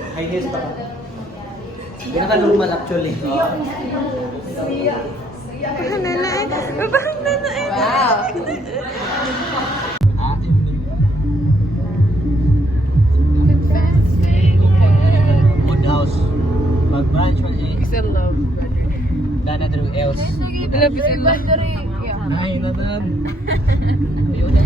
High heels pa. Pinaka-normal actually. Nanain. Parang nanain. Wow. Woodhouse. Mag-branch man eh. Peace and love. Dana Drew else. Wala, peace and love. Nay, natan. Ayun na.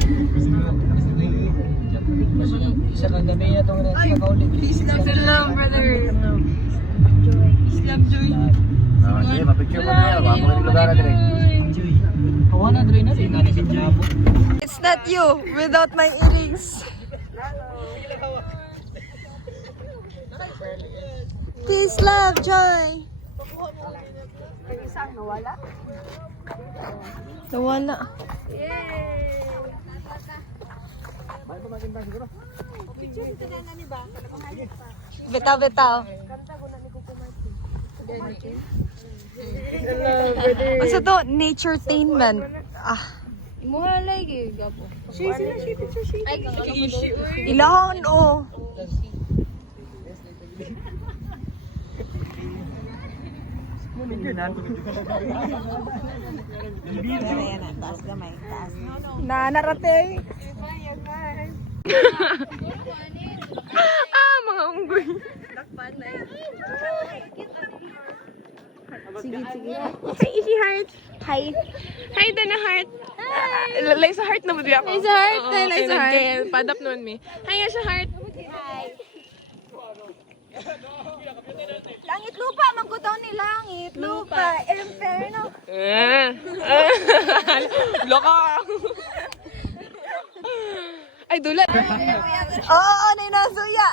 Isa kang gabi na itong kakaulit. Peace and love, brother. Peace, love, joy. Sige, mapicture mo na yan. Wala mo lugar na rin. Kawan na Dre na. Tingnan si Jabo. It's not you without my earrings. Peace, love, joy. Nawala. Bitaw, bitaw. Asa to? Naturetainment. Ah. Imuha lagi, gapo. Ilahon o. Nanarating. Mga unggoy. Sige. Hi, Easy Heart. Hi. Hi, Dana Heart. Lalay sa heart na ba ako? Lalay sa heart. Lalay sa heart. Kaya padap nun mi. Hi, sa heart. Langit lupa, magkutaw ni langit lupa, inferno. Loka! Ay, dulat! Oo, nay nasuya.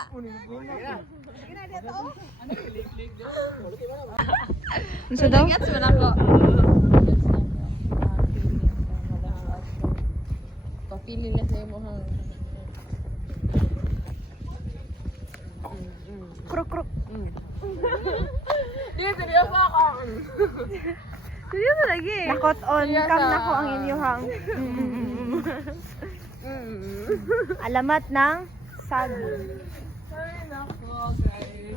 Ano daw? Gets mo na ko. Papili na sa'yo mo hang. Kruk kruk. Di, seryoso ako. Seryoso lagi. Nakot on cam na ko ang inyuhang. Alamat ng saging.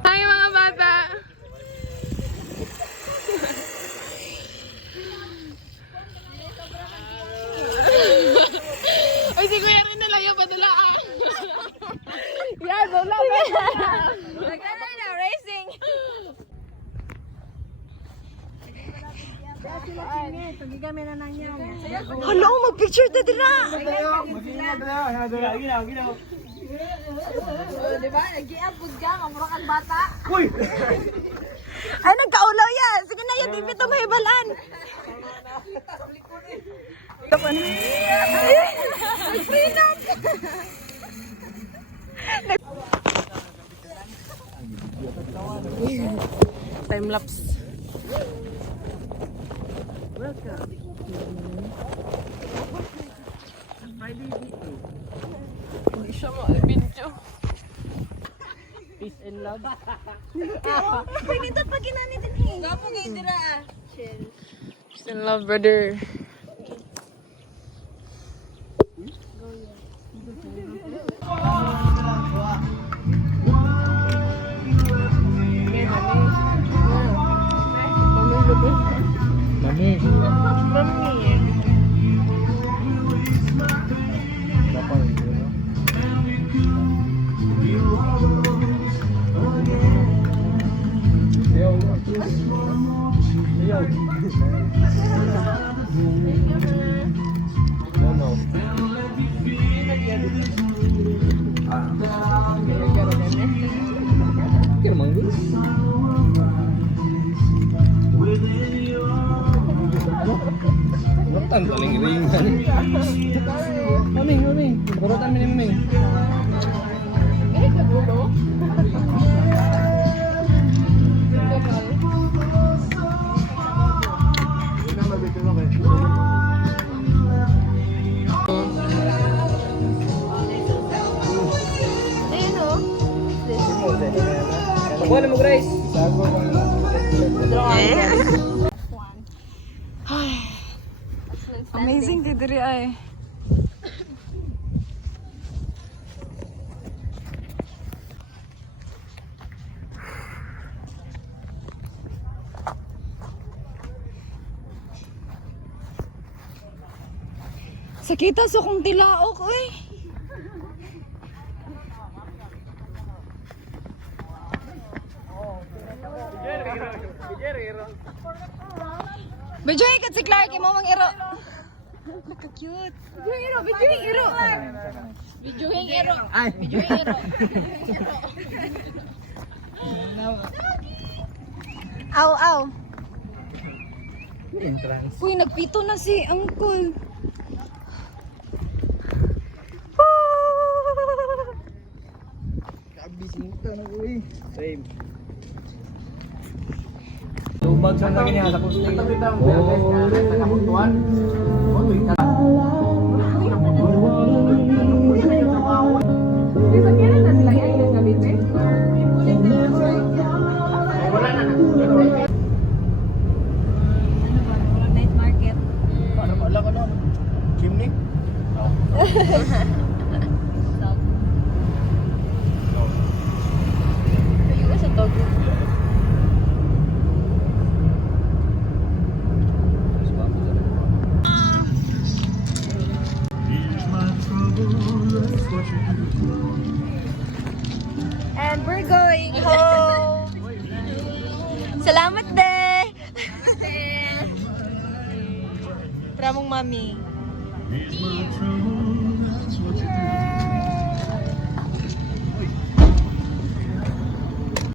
Hi mga bata! Ay, si Kuya rin nalayo pa nila. Yan, wala ba? Nagkanoy na racing. Hello, mag-picture ta dira. Diba? Nag-iabog ka, kamura kang bata. Ay, nagkaulaw yan. Sige na yan, di ito mahibalan. Time lapse. Hindi siya ma-video. Peace and love. Pwede ito pag ginamit din eh. Gapo kayo dira ah. Peace and love, brother. Mami. Ang galing ringan. Mami. Burutan mo ni Mami. Kuha na mo, Grace. Amazing di diri ay. Sakita sa kong tilaok, oy. Medyo ikat si Clark, mo mang iro. Naka-cute. Video yung iro. Video yung iro. Video yung iro. Aw, aw. Uy, nagpito na si Uncle. Same. Tubag sa lagi niya sa kusti. Oh, sa kapuntuan. Night market. Ano pala ka nun? Chimney? Kayo sa dog. And we're going home. Salamat, de. Pramong mami.